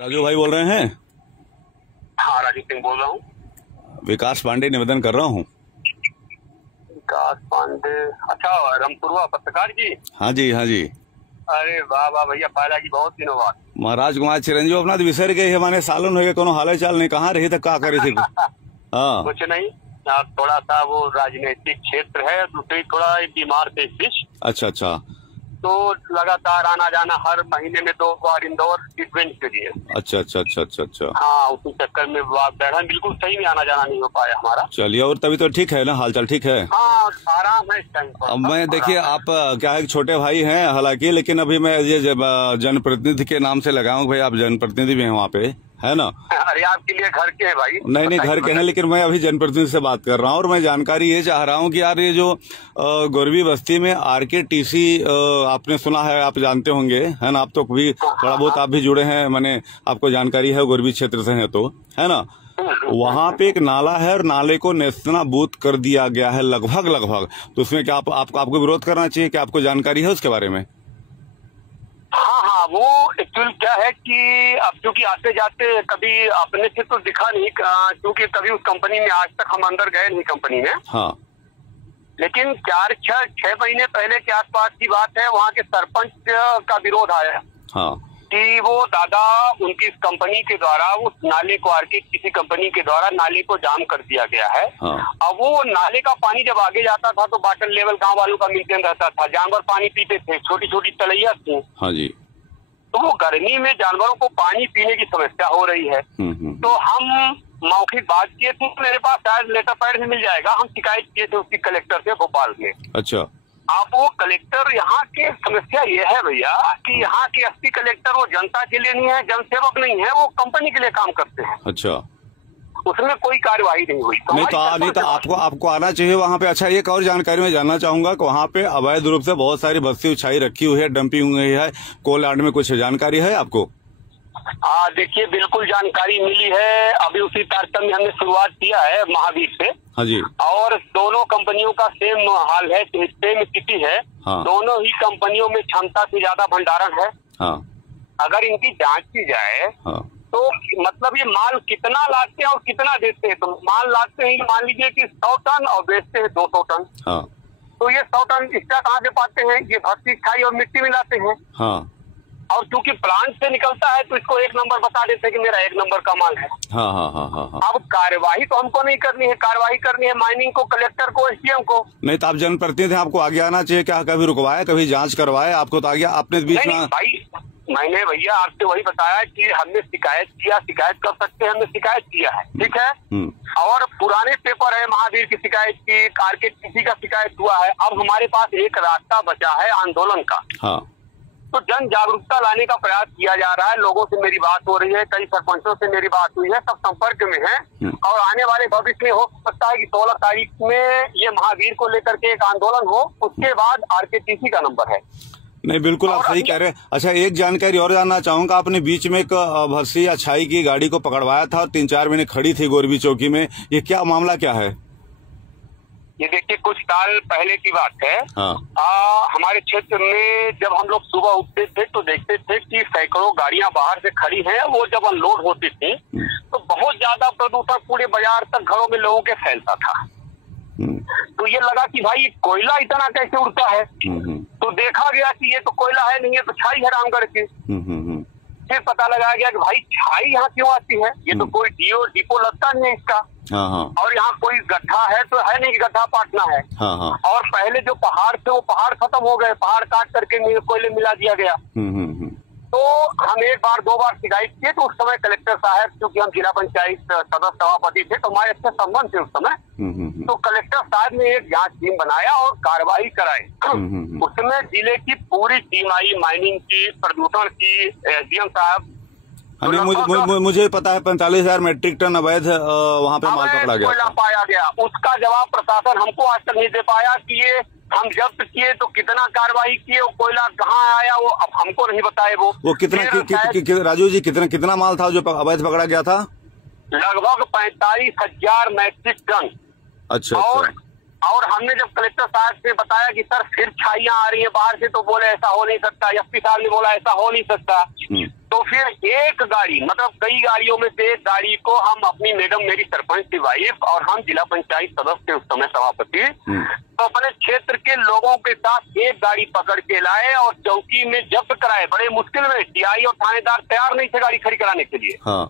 राजू भाई बोल रहे हैं? हाँ, राजीव सिंह बोल रहा हूँ। विकास पांडे निवेदन कर रहा हूँ। विकास पांडे, अच्छा रामपुरवा पत्रकार जी। हाँ जी, हाँ जी। अरे वाह वाह भैया, पाला जी बहुत दिनों बाद। महाराज कुमार चिरंजीव अपना तो विसर गए है, माने सालन हो गए, कोनो हाल चाल नहीं, कहाँ रहे थे, क्या करे थे? हाँ, कुछ नहीं, थोड़ा सा वो राजनीतिक क्षेत्र है, दूसरी थोड़ा बीमार थे इस अच्छा अच्छा तो लगातार आना जाना, हर महीने में 2 बार इंदौर ट्रीटमेंट के लिए। अच्छा अच्छा अच्छा अच्छा अच्छा। हाँ, उसी चक्कर में बैठा, बिल्कुल सही में आना जाना नहीं हो पाया हमारा। चलिए, और तभी तो ठीक है ना, हाल चाल ठीक है? हाँ, आराम है इस टाइम पर। अब मैं देखिए, आप क्या है, छोटे भाई हैं हालांकि, लेकिन अभी मैं ये जनप्रतिनिधि के नाम से लगाऊं, भाई आप जनप्रतिनिधि भी हैं वहाँ पे, है ना? अरे आपके लिए घर के है भाई। नहीं घर के हैं, लेकिन मैं अभी जनप्रतिनिधि से बात कर रहा हूँ और मैं जानकारी ये चाह रहा हूँ कि यार ये जो गोरबी बस्ती में RKTC आपने सुना है, आप जानते होंगे, है ना? आप तो भी थोड़ा बहुत आप भी जुड़े हैं, मैंने आपको जानकारी है, गोरबी क्षेत्र से है तो, है ना? वहाँ पे एक नाला है और नाले को नेस्तनाबूद कर दिया गया है लगभग। तो उसमें क्या आपको विरोध करना चाहिए? क्या आपको जानकारी है उसके बारे में? हाँ, वो एक्चुअली क्या है कि अब क्योंकि आते जाते कभी अपने से तो दिखा नहीं, क्योंकि कभी उस कंपनी में आज तक हम अंदर गए नहीं कंपनी में। हाँ, लेकिन 4-6 महीने पहले के आसपास की बात है, वहाँ के सरपंच का विरोध आया। हाँ, कि वो दादा उनकी इस कंपनी के द्वारा उस नाले को RKTC कंपनी के द्वारा नाले को जाम कर दिया गया है। हाँ। अब वो नाले का पानी जब आगे जाता था तो वाटर लेवल गांव वालों का मेंटेन रहता था, जानवर पानी पीते थे, छोटी छोटी तलैया थी। हाँ जी। तो वो गर्मी में जानवरों को पानी पीने की समस्या हो रही है। तो हम मौखिक बात किए थे, मेरे पास शायद लेटर पैड भी मिल जाएगा, हम शिकायत किए थे उसकी कलेक्टर से भोपाल में। अच्छा। अब वो कलेक्टर, यहाँ की समस्या ये है भैया कि यहाँ के SP कलेक्टर वो जनता के लिए नहीं है, जनसेवक नहीं है, वो कंपनी के लिए काम करते हैं। अच्छा। उसमें कोई कार्यवाही नहीं हुई। नहीं तो आपको आना चाहिए वहाँ पे। अच्छा, एक और जानकारी मैं जानना चाहूंगा कि वहाँ पे अवैध रूप से बहुत सारी बस्ती उछाई रखी हुई है, डंपिंग हुई है, कोल यार्ड में कुछ जानकारी है आपको? देखिए, बिल्कुल जानकारी मिली है। अभी उसी तारतम्य में हमने शुरुआत किया है महावीर से। हाँ जी। और दोनों कंपनियों का सेम हाल है, सेम स्थिति है। हाँ। दोनों ही कंपनियों में क्षमता से ज्यादा भंडारण है। हाँ। अगर इनकी जांच की जाए, हाँ, तो मतलब ये माल कितना लाते हैं और कितना देते हैं। तो माल लाते हैं, मान लीजिए कि 100 टन और बेचते हैं 200 टन। हाँ। तो ये 100 टन एक्स्ट्रा कहाँ से पाते हैं? ये भर्ती खाई और मिट्टी मिलाते हैं। हाँ। और क्योंकि प्लांट से निकलता है तो इसको 1 नंबर बता देते हैं कि मेरा 1 नंबर का माल है। हाँ हाँ हाँ हाँ हाँ। अब कार्यवाही तो हमको नहीं करनी है, कार्यवाही करनी है माइनिंग को, कलेक्टर को, SDM को। नहीं तो आप जनप्रतिनिधि, आपको आगे आना चाहिए। क्या कभी रुकवाया, कभी जांच करवाए आपको? तो आगे आपने बीच में भाई, मैंने भैया आपसे वही बताया कि हमने शिकायत किया, शिकायत कर सकते हैं, हमने शिकायत किया है, ठीक है। और पुराने पेपर है महावीर की शिकायत की, RKTC का शिकायत हुआ है। अब हमारे पास एक रास्ता बचा है आंदोलन का। हाँ। तो जन जागरूकता लाने का प्रयास किया जा रहा है। लोगों से मेरी बात हो रही है, कई सरपंचों से मेरी बात हुई है, सब संपर्क में है। और आने वाले भविष्य में हो सकता है कि 16 तारीख में ये महावीर को लेकर के एक आंदोलन हो, उसके बाद RKTC का नंबर है। नहीं, बिल्कुल आप सही कह रहे हैं। अच्छा, एक जानकारी और जानना चाहूंगा, आपने बीच में एक भस्सी या छाई की गाड़ी को पकड़वाया था और 3-4 महीने खड़ी थी गोरबी चौकी में, ये क्या मामला क्या है? ये देखिए, कुछ साल पहले की बात है। हाँ। हमारे क्षेत्र में जब हम लोग सुबह उठते थे तो देखते थे कि सैकड़ों गाड़ियां बाहर से खड़ी हैं। वो जब अनलोड होती थी तो बहुत ज्यादा प्रदूषण पूरे बाजार तक, घरों में लोगों के फैलता था। तो ये लगा कि भाई कोयला इतना कैसे उड़ता है। तो देखा गया कि ये तो कोयला है नहीं, ये तो छाई है रामगढ़ की। फिर पता लगाया गया कि भाई छाई यहाँ क्यों आती है, ये तो कोई डिपो लगता नहीं है इसका। और यहाँ कोई गड्ढा है तो है नहीं कि गड्ढा पाटना है। और पहले जो पहाड़ थे वो पहाड़ खत्म हो गए, पहाड़ काट करके कोयले मिला दिया गया। तो हम 1 बार 2 बार शिकायत किए, तो उस समय कलेक्टर साहब, क्योंकि हम जिला पंचायत सदस्य सभापति थे तो हमारे अच्छे संबंध थे उस समय, तो कलेक्टर साहब ने एक जांच टीम बनाया और कार्रवाई कराई। उसमें जिले की पूरी टीम आई, माइनिंग की, प्रदूषण की, SDM साहब। मुझे पता है 45,000 मेट्रिक टन अवैध वहाँ पे माल पकड़ा गया, कोयला पाया गया। उसका जवाब प्रशासन हमको आज तक नहीं दे पाया कि ये हम जब्त किए तो कितना कार्रवाई किए, वो कोयला कहाँ आया, वो अब हमको नहीं बताए। वो कितना राजू जी, कितना माल था जो अवैध पकड़ा गया था? लगभग 45,000 मैट्रिक टन। अच्छा। और और हमने जब कलेक्टर साहब से बताया कि सर फिर छाइयां आ रही हैं बाहर से, तो बोले ऐसा हो नहीं सकता। एसपी साहब ने बोला ऐसा हो नहीं सकता। तो फिर एक गाड़ी, मतलब कई गाड़ियों में से एक गाड़ी को हम अपनी मैडम, मेरी सरपंच की वाइफ और हम जिला पंचायत सदस्य उस समय सभापति, तो अपने क्षेत्र के लोगों के साथ एक गाड़ी पकड़ के लाए और चौकी में जब्त कराए। बड़े मुश्किल में टीआई और थानेदार तैयार नहीं थे गाड़ी खड़ी कराने के लिए। हाँ।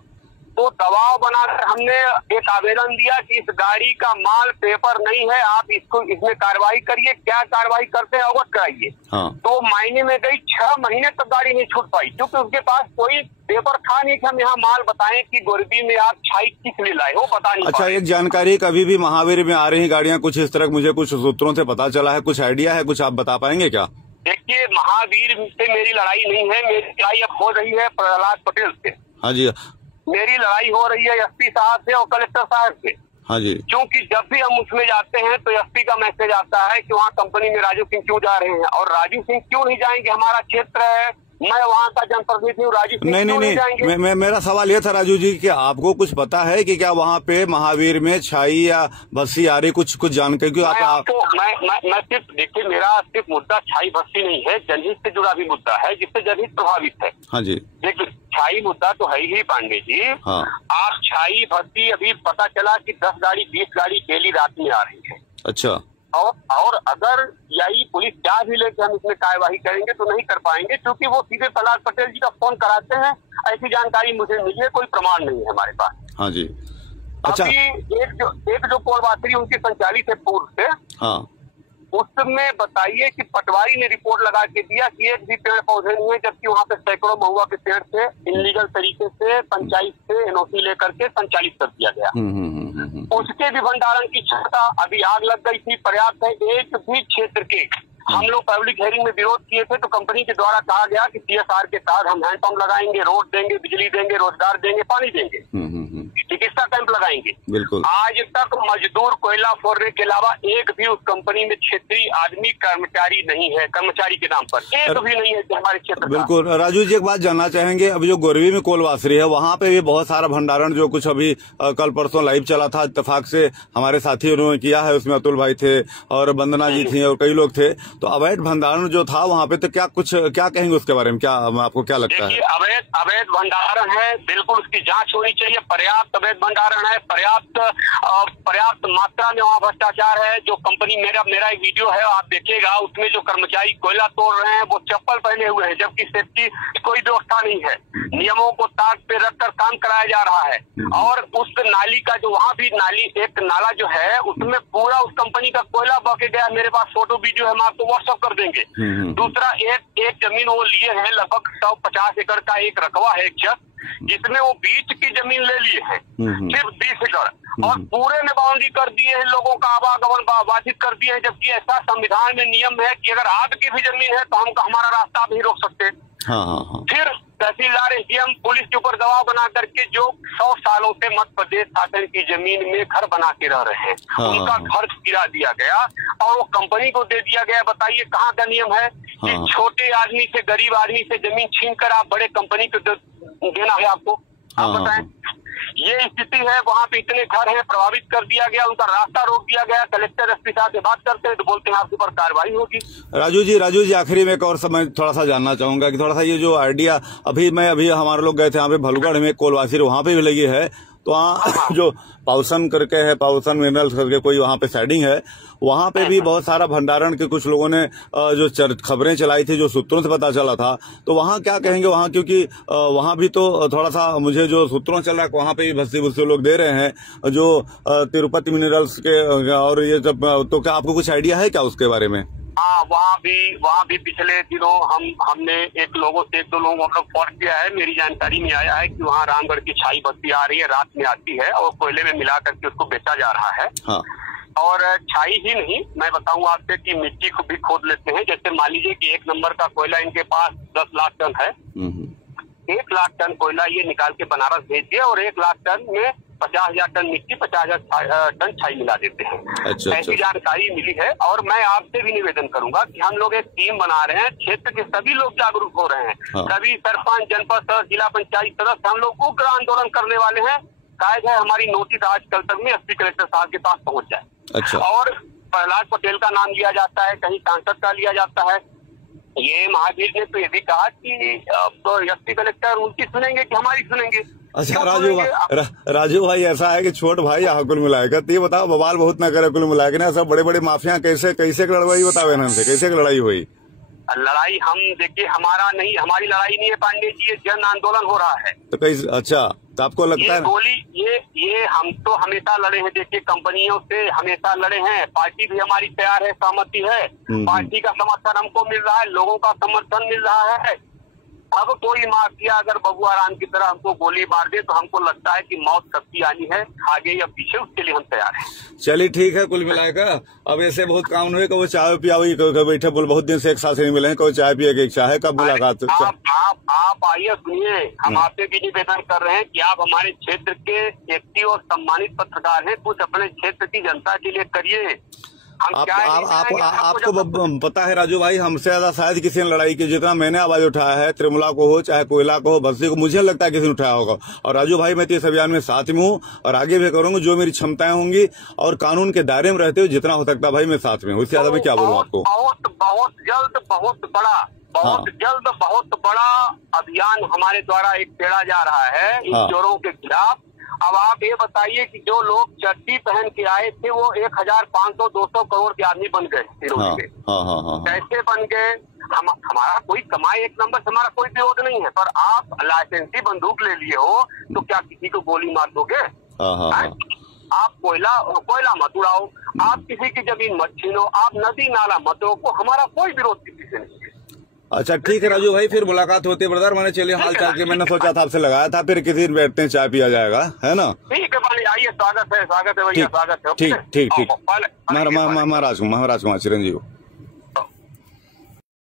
तो दबाव बनाकर हमने एक आवेदन दिया कि इस गाड़ी का माल पेपर नहीं है, आप इसको इसमें कार्रवाई करिए। क्या कार्रवाई करते हैं अवगत कराइए। हाँ। तो मायने में गई 6 महीने तक गाड़ी नहीं छूट पाई, क्योंकि उसके पास कोई पेपर था नहीं कि हम यहाँ माल बताएं कि गोरबी में आप छाई किस लिए लाए हो, बता नहीं। अच्छा, एक जानकारी, कभी भी महावीर में आ रही गाड़ियाँ कुछ इस तरह, मुझे कुछ सूत्रों से पता चला है, कुछ आइडिया है, कुछ आप बता पाएंगे क्या? देखिए, महावीर से मेरी लड़ाई नहीं है, मेरी लड़ाई अब हो रही है प्रहलाद पटेल से। हाँ जी, मेरी लड़ाई हो रही है एसपी साहब से और कलेक्टर साहब से। हाँ जी। क्योंकि जब भी हम उसमें जाते हैं तो एसपी का मैसेज आता है कि वहाँ कंपनी में राजू सिंह क्यों जा रहे हैं, और राजू सिंह क्यों नहीं जाएंगे, हमारा क्षेत्र है, मैं वहाँ का जनप्रतिनिधि हूँ, राजू सिंह नहीं जाएंगे। मेरा सवाल ये था राजू जी कि आपको कुछ पता है कि क्या वहाँ पे महावीर में छाई या भस्सी आ रही, कुछ जानकारी? मैं सिर्फ, देखिए, मेरा सिर्फ मुद्दा छाई भस्सी नहीं है, जनहित से जुड़ा भी मुद्दा है जिससे जनहित प्रभावित है। हाँ जी। देखिए, छाई मुद्दा तो है ही पांडे जी। हाँ। आप छाई भस्सी, अभी पता चला कि 10 गाड़ी 20 गाड़ी डेली रात में आ रही है। अच्छा। और अगर यही पुलिस क्या भी लेके हम इसमें कार्यवाही करेंगे तो नहीं कर पाएंगे, क्योंकि वो सीधे प्रहलाद पटेल जी का फोन कराते हैं। ऐसी जानकारी मुझे मिली है, कोई प्रमाण नहीं है हमारे पास। हाँ जी। अच्छा, अभी एक जो कोलवासरी उनकी संचालित है पूर्व से, हाँ, उसमें बताइए कि पटवारी ने रिपोर्ट लगा के दिया कि एक भी पेड़ पौधे नहीं है, जबकि वहाँ पे सैकड़ों महुआ के पेड़ से इनलीगल तरीके से पंचायत से एनओसी लेकर के संचालित कर दिया गया। उसके भी भंडारण की क्षमता, अभी आग लग गई थी, पर्याप्त है। एक भी क्षेत्र के हम लोग पब्लिक हेयरिंग में विरोध किए थे, तो कंपनी के द्वारा कहा गया कि CSR के साथ हम हैंडपंप लगाएंगे, रोड देंगे, बिजली देंगे, रोजगार देंगे, पानी देंगे, चिकित्सा कैंप लगाएंगे। बिल्कुल। आज तक मजदूर कोयला फोड़ने के अलावा एक भी उस कंपनी में क्षेत्रीय आदमी कर्मचारी नहीं है, कर्मचारी के नाम पर एक भी नहीं है हमारे क्षेत्र। बिल्कुल। राजू जी, एक बात जानना चाहेंगे, अभी जो गोरवी में कोलवासरी है वहाँ पे भी बहुत सारा भंडारण, जो कुछ अभी कल परसों लाइव चला था, इत्तेफाक से हमारे साथी उन्होंने किया है, उसमें अतुल भाई थे और वंदना जी थी और कई लोग थे। तो अवैध भंडारण जो था वहाँ पे, तो क्या कहेंगे उसके बारे में? क्या आपको क्या लगता है? अवैध भंडारण है, बिल्कुल उसकी जांच होनी चाहिए। पर्याप्त अवैध भंडारण है, पर्याप्त मात्रा में वहाँ भ्रष्टाचार है। जो कंपनी, मेरा एक वीडियो है, आप देखिएगा, उसमें जो कर्मचारी कोयला तोड़ रहे हैं वो चप्पल पहने हुए हैं, जबकि सेफ्टी कोई व्यवस्था नहीं है। नियमों को ताक पे रखकर काम कराया जा रहा है। और उस नाली का जो, वहाँ भी नाली, एक नाला जो है उसमें पूरा उस कंपनी का कोयला बह के गया। मेरे पास फोटो वीडियो है, हम आपको व्हाट्सअप कर देंगे। दूसरा, एक जमीन वो लिए हैं, लगभग 150 एकड़ का एक रकबा है, जिसमें वो बीच की जमीन ले लिए हैं, सिर्फ 20 एकड़, और पूरे में बाउंड्री कर दिए हैं, लोगों का आवागमन बाधित कर दिए हैं। जबकि ऐसा संविधान में नियम है कि अगर आपकी भी जमीन है तो हम हमारा रास्ता आप नहीं रोक सकते। हाँ। फिर तहसीलदार, एसडीएम, पुलिस के ऊपर दबाव बना करके जो 100 सालों से मध्य प्रदेश शासन की जमीन में घर बना के रह रहे हैं, उनका घर गिरा दिया गया और वो कंपनी को दे दिया गया। बताइए कहाँ का नियम है कि छोटे आदमी से, गरीब आदमी से जमीन छीन कर आप बड़े कंपनी को देना है आपको? आप बताएं। ये स्थिति है, वहाँ पे इतने घर हैं, प्रभावित कर दिया गया, उनका रास्ता रोक दिया गया। कलेक्टर एसपी साहब से बात करते हैं तो बोलते हैं आपके ऊपर कार्रवाई होगी। राजू जी, आखिरी में एक और समय थोड़ा सा जानना चाहूंगा कि थोड़ा सा ये जो आइडिया, अभी हमारे लोग गए थे यहाँ पे भलुगढ़ में, कोलवासरी, वहाँ पे भी लगी है, तो वहाँ जो पाउसन करके है, पाउसन मिनरल्स करके कोई वहाँ पे साइडिंग है, वहाँ पे भी बहुत सारा भंडारण के कुछ लोगों ने जो खबरें चलाई थी, जो सूत्रों से पता चला था, तो वहाँ क्या कहेंगे वहाँ? क्योंकि वहाँ भी तो थोड़ा सा मुझे जो सूत्रों चल रहा है, वहाँ पे भी भस्सी लोग दे रहे हैं, जो तिरुपति मिनरल्स के, और ये सब, तो क्या आपको कुछ आइडिया है क्या उसके बारे में? हाँ, वहाँ भी पिछले दिनों हमने एक दो लोगों को फोन किया है। मेरी जानकारी में आया है कि वहाँ रामगढ़ की छाई बस्ती आ रही है, रात में आती है और कोयले में मिला करके उसको बेचा जा रहा है। हाँ। और छाई ही नहीं, मैं बताऊं आपसे कि मिट्टी को भी खोद लेते हैं। जैसे मान लीजिए कि 1 नंबर का कोयला इनके पास 10 लाख टन है, 1 लाख टन कोयला ये निकाल के बनारस भेज दिया और 1 लाख टन में 50,000 टन मिट्टी, 50,000 टन छाई मिला देते हैं। अच्छा, ऐसी जानकारी मिली है। और मैं आपसे भी निवेदन करूंगा कि हम लोग एक टीम बना रहे हैं, क्षेत्र के सभी लोग जागरूक हो रहे हैं। हाँ। सभी सरपंच, जनपद सदस्य, जिला पंचायत सदस्य, हम लोग उग्र आंदोलन करने वाले हैं। शायद है हमारी नोटिस आज कल तक में एसपी कलेक्टर साहब के पास पहुंच जाए। अच्छा। और प्रहलाद पटेल का नाम लिया जाता है, कहीं सांसद का लिया जाता है। ये महावीर ने तो ये भी कहा कि तो एसपी कलेक्टर उनकी सुनेंगे कि हमारी सुनेंगे। अच्छा राजू भाई ऐसा है कि छोट भाई यहाँ कुल मिलाएगा, तो ये बताओ बवाल बहुत ना करे कुल मिलाएगा ना, सब बड़े बड़े माफिया कैसे लड़वाई बताओ इनसे, कैसे लड़ाई हुई? लड़ाई हम देखिए हमारी लड़ाई नहीं है पांडे जी, ये जन आंदोलन हो रहा है। तो कैसे? अच्छा, तो आपको लगता है गोली ये हम तो हमेशा लड़े हैं, देखिए कंपनियों से हमेशा लड़े हैं, पार्टी भी हमारी तैयार है, सहमति है, पार्टी का समर्थन हमको मिल रहा है, लोगों का समर्थन मिल रहा है। अब कोई माफिया अगर बबुआ राम की तरह हमको गोली मार दे तो हमको लगता है कि मौत सबकी आनी है, आगे या पीछे, उसके लिए हम तैयार हैं। चलिए ठीक है, कुल मिलाकर अब ऐसे बहुत काम हुए कि वो चाय पियावी बैठे बोल, बहुत दिन से एक साथ नहीं मिले हैं, कोई चाय पिए की इच्छा है, कब मुलाकात? आप आइए, सुनिए, हम आपसे भी निवेदन कर रहे हैं कि आप हमारे क्षेत्र के एक्टिव और सम्मानित पत्रकार हैं, कुछ अपने क्षेत्र की जनता के लिए करिए। आपको पता है राजू भाई, हमसे ज्यादा शायद किसी ने लड़ाई की, जितना मैंने आवाज उठाया है, त्रिमुला को हो चाहे कोयला को हो, बस्ती को, मुझे लगता है किसी ने उठाया होगा। और राजू भाई मैं तो इस अभियान में साथ में हूँ और आगे भी करूंगा, जो मेरी क्षमताएं होंगी और कानून के दायरे में रहते हुए जितना हो सकता है भाई मैं साथ में हूँ। इससे ज्यादा मैं क्या बोलूँ आपको? बहुत जल्द बहुत बड़ा अभियान हमारे द्वारा एक छेड़ा जा रहा है इन चोरों के खिलाफ। अब आप ये बताइए कि जो लोग चड्डी पहन के आए थे वो 1500-200 करोड़ के आदमी बन गए फिरोज के। कैसे बन गए? हमारा कोई कमाई एक नंबर से हमारा कोई विरोध नहीं है, पर आप लाइसेंसी बंदूक ले लिए हो तो क्या किसी को गोली मार दोगे? आप कोयला मत उड़ाओ, आप किसी की जमीन मत छीनो, आप नदी नाला मत रोको, हमारा कोई विरोध किसी से नहीं है। अच्छा ठीक है राजू भाई, फिर मुलाकात होती है ब्रदर। मैंने चलिए हाल चाल के मैंने सोचा था आपसे लगाया था, फिर किसी दिन बैठते हैं, चाय पिया जाएगा, है ना? ठीक है, आइए, स्वागत है भैया, स्वागत है। ठीक महाराज कुमार चिरंजीव।